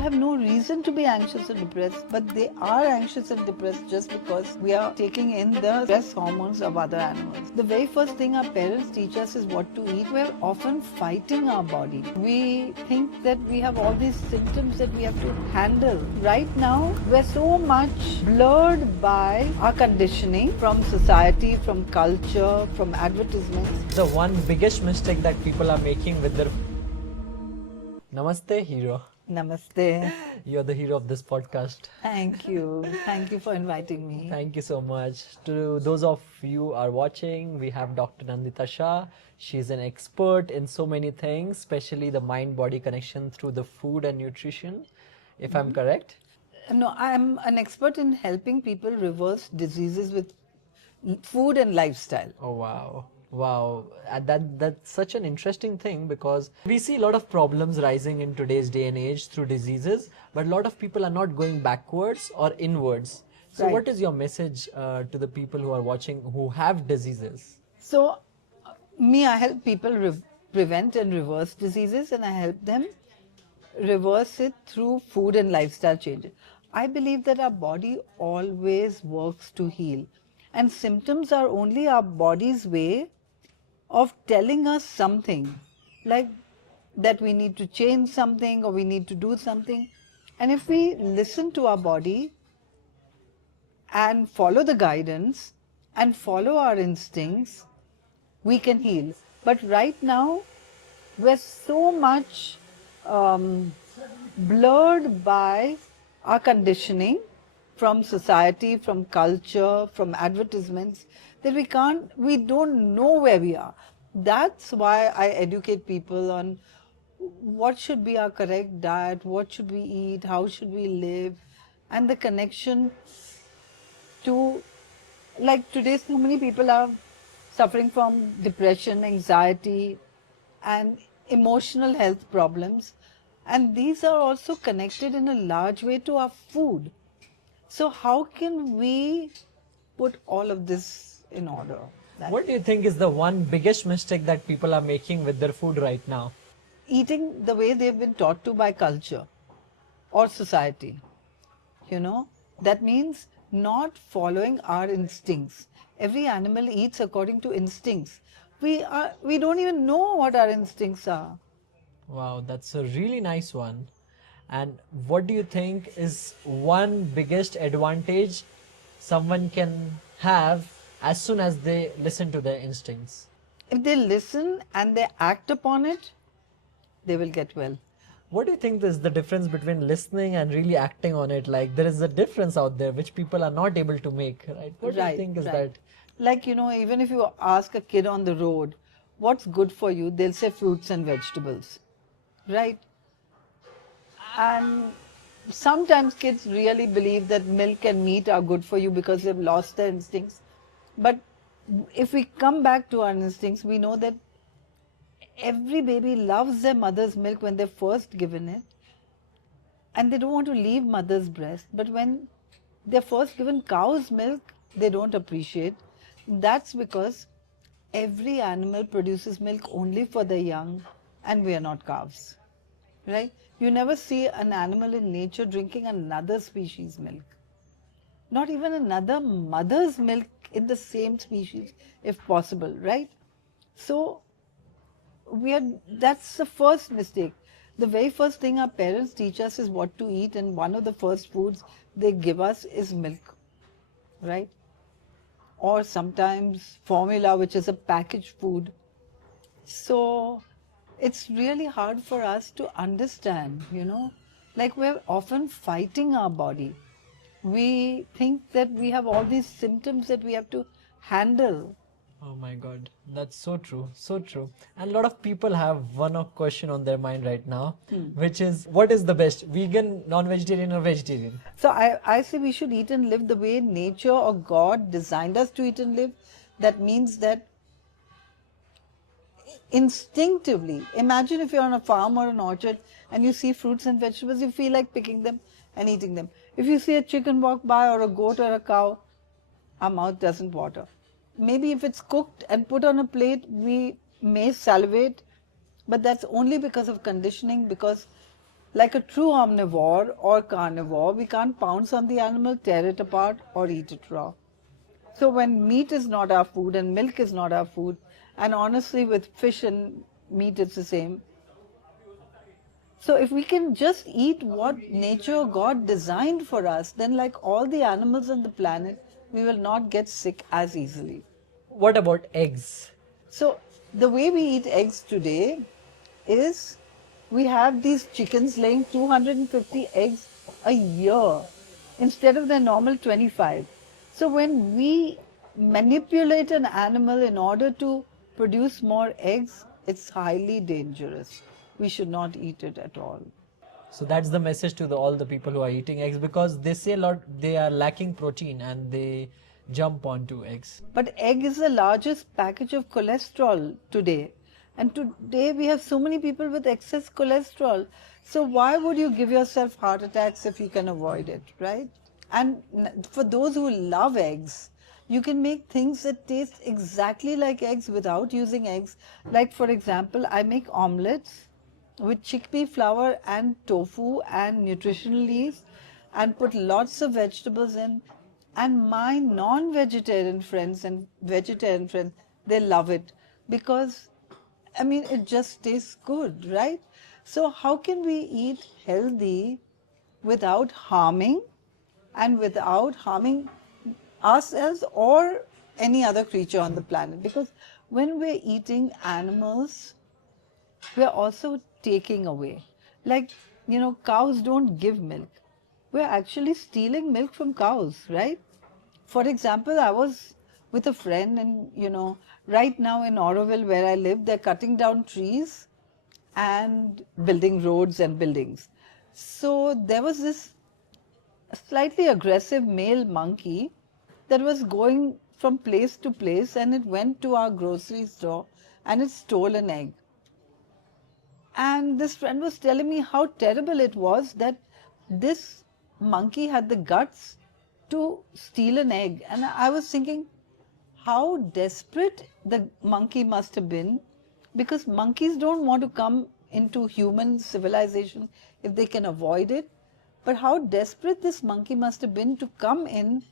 people have no reason to be anxious or depressed, but they are anxious and depressed just because we are taking in the stress hormones of other animals. The very first thing our parents teach us is what to eat. We're often fighting our body. We think that we have all these symptoms that we have to handle. Right now, we're so much blurred by our conditioning from society, from culture, from advertisements. The one biggest mistake that people are making with their... Namaste, hero. Namaste. You're the hero of this podcast. Thank you. Thank you for inviting me. Thank you so much. To those of you who are watching, we have Dr. Nandita Shah. She's an expert in so many things, especially the mind-body connection through the food and nutrition, if I'm correct. No, I'm an expert in helping people reverse diseases with food and lifestyle. Oh, wow. Wow. That's such an interesting thing, because we see a lot of problems rising in today's day and age through diseases, but a lot of people are not going backwards or inwards. So Right. what is your message to the people who are watching who have diseases? So, I help people prevent and reverse diseases, and I help them reverse it through food and lifestyle changes. I believe that our body always works to heal, and symptoms are only our body's way of telling us something, like that we need to change something or we need to do something. And if we listen to our body and follow the guidance and follow our instincts, we can heal. But right now, we're so much blurred by our conditioning from society, from culture, from advertisements, that we don't know where we are. That's why I educate people on what should be our correct diet, what should we eat, how should we live, and the connection to, like today, so many people are suffering from depression, anxiety, and emotional health problems. And these are also connected in a large way to our food. So how can we put all of this in order? What do you think is the one biggest mistake that people are making with their food right now? Eating the way they've been taught to by culture or society. That means not following our instincts. Every animal eats according to instincts. We don't even know what our instincts are. Wow, that's a really nice one. And what do you think is one biggest advantage someone can have as soon as they listen to their instincts? If they listen and they act upon it, they will get well. What do you think is the difference between listening and really acting on it? Like, there is a difference out there which people are not able to make, right? What do you think is that? Like, even if you ask a kid on the road, what's good for you, they'll say fruits and vegetables, right? And sometimes kids really believe that milk and meat are good for you because they've lost their instincts. But if we come back to our instincts, we know that every baby loves their mother's milk when they're first given it, and they don't want to leave mother's breast. But when they're first given cow's milk, they don't appreciate. That's because every animal produces milk only for the young, and we are not cows, right? You never see an animal in nature drinking another species' milk. Not even another mother's milk in the same species, if possible, right? So, that's the first mistake. The very first thing our parents teach us is what to eat, and one of the first foods they give us is milk, right? Or sometimes formula, which is a packaged food. So, it's really hard for us to understand, like we're often fighting our body. We think that we have all these symptoms that we have to handle. Oh my God, that's so true, so true. And a lot of people have one question on their mind right now, which is, what is the best, vegan, non-vegetarian or vegetarian? So I say we should eat and live the way nature or God designed us to eat and live. That means that instinctively, imagine if you're on a farm or an orchard and you see fruits and vegetables, you feel like picking them and eating them. If you see a chicken walk by or a goat or a cow, our mouth doesn't water. Maybe if it's cooked and put on a plate, we may salivate, but that's only because of conditioning, because Like a true omnivore or carnivore, we can't pounce on the animal, tear it apart, or eat it raw. So when meat is not our food and milk is not our food, and honestly with fish and meat it's the same. So if we can just eat what nature, God designed for us, then like all the animals on the planet, we will not get sick as easily. What about eggs? So the way we eat eggs today is we have these chickens laying 250 eggs a year instead of their normal 25. So when we manipulate an animal in order to produce more eggs, it's highly dangerous. We should not eat it at all. So that's the message to all the people who are eating eggs, because they say a lot they are lacking protein and they jump onto eggs. But egg is the largest package of cholesterol today. And today we have so many people with excess cholesterol. So why would you give yourself heart attacks if you can avoid it, right? And for those who love eggs, you can make things that taste exactly like eggs without using eggs. Like for example, I make omelets with chickpea flour and tofu and nutritional yeast and put lots of vegetables in. And my non-vegetarian friends and vegetarian friends, they love it because, I mean, it just tastes good, right? So how can we eat healthy without harming and without harming ourselves or any other creature on the planet? Because when we're eating animals, we're also taking away. Like, cows don't give milk. We're actually stealing milk from cows, right? For example, I was with a friend and, right now in Auroville where I live, they're cutting down trees and building roads and buildings. So there was this slightly aggressive male monkey that was going from place to place, and it went to our grocery store and it stole an egg. And this friend was telling me how terrible it was that this monkey had the guts to steal an egg. And I was thinking how desperate the monkey must have been, because monkeys don't want to come into human civilization if they can avoid it. But how desperate this monkey must have been to come in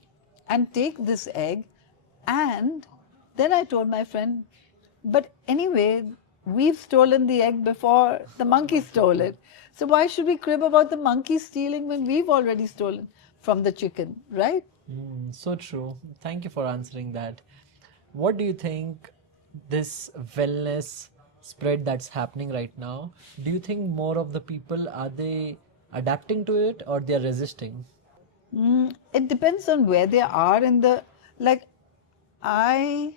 and take this egg. And then I told my friend, but anyway, we've stolen the egg before the monkey stole it. So why should we crib about the monkey stealing when we've already stolen from the chicken, right? So true. Thank you for answering that. What do you think this wellness spread that's happening right now? Do you think more of the people, are they adapting to it or they are resisting? It depends on where they are in the, like, I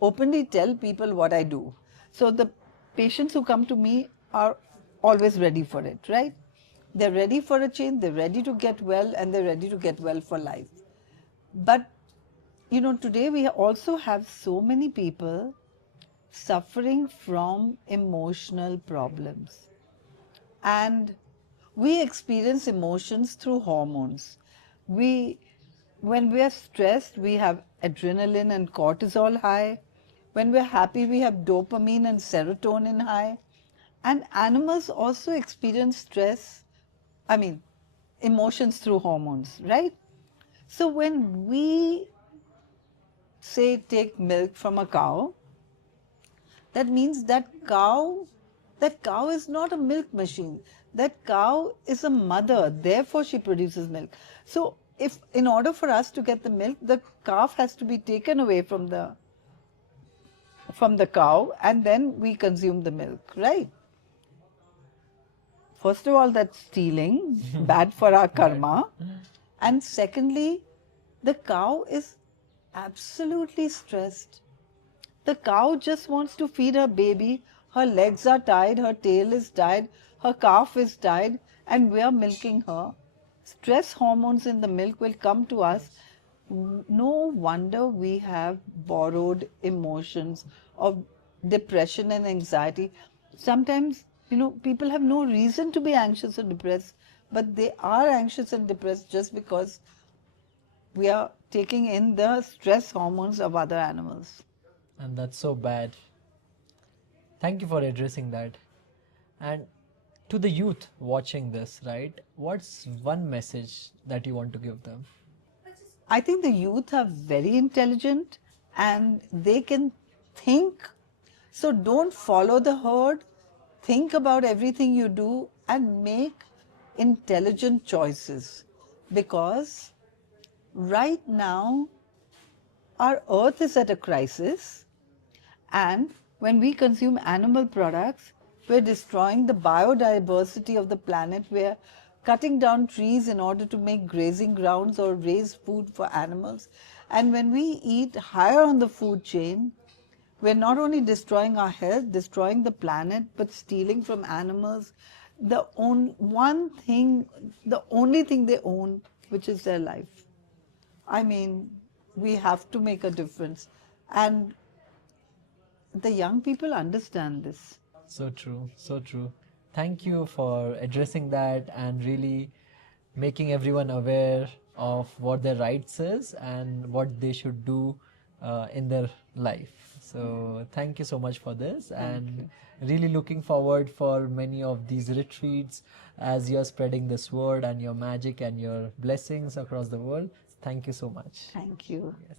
openly tell people what I do. So the patients who come to me are always ready for it, right? They're ready for a change, they're ready to get well, and they're ready to get well for life. But, today we also have so many people suffering from emotional problems. And we experience emotions through hormones. When we are stressed, we have adrenaline and cortisol high. When we're happy, we have dopamine and serotonin high. And animals also experience emotions through hormones, right? So when we say take milk from a cow, that means that cow is not a milk machine. That cow is a mother, therefore she produces milk. So if in order for us to get the milk, the calf has to be taken away from the cow, and then we consume the milk, right? First of all, that's stealing, bad for our karma. And secondly, the cow is absolutely stressed. The cow just wants to feed her baby. Her legs are tied, her tail is tied, her calf is tied, and we are milking her. Stress hormones in the milk will come to us. No wonder we have borrowed emotions of depression and anxiety. Sometimes, people have no reason to be anxious or depressed, but they are anxious and depressed just because we are taking in the stress hormones of other animals. And that's so bad. Thank you for addressing that. And to the youth watching this, right? What's one message that you want to give them? I think the youth are very intelligent and they can think. So don't follow the herd. Think about everything you do and make intelligent choices. Because right now, our earth is at a crisis, and when we consume animal products, we're destroying the biodiversity of the planet. We're cutting down trees in order to make grazing grounds or raise food for animals. And when we eat higher on the food chain, we're not only destroying our health, destroying the planet, but stealing from animals the only thing they own, which is their life. I mean, we have to make a difference. And the young people understand this. So true, so true. Thank you for addressing that and really making everyone aware of what their rights is and what they should do in their life. So thank you so much for this, and really looking forward for many of these retreats as you're spreading this word and your magic and your blessings across the world. Thank you so much. Thank you. Yes.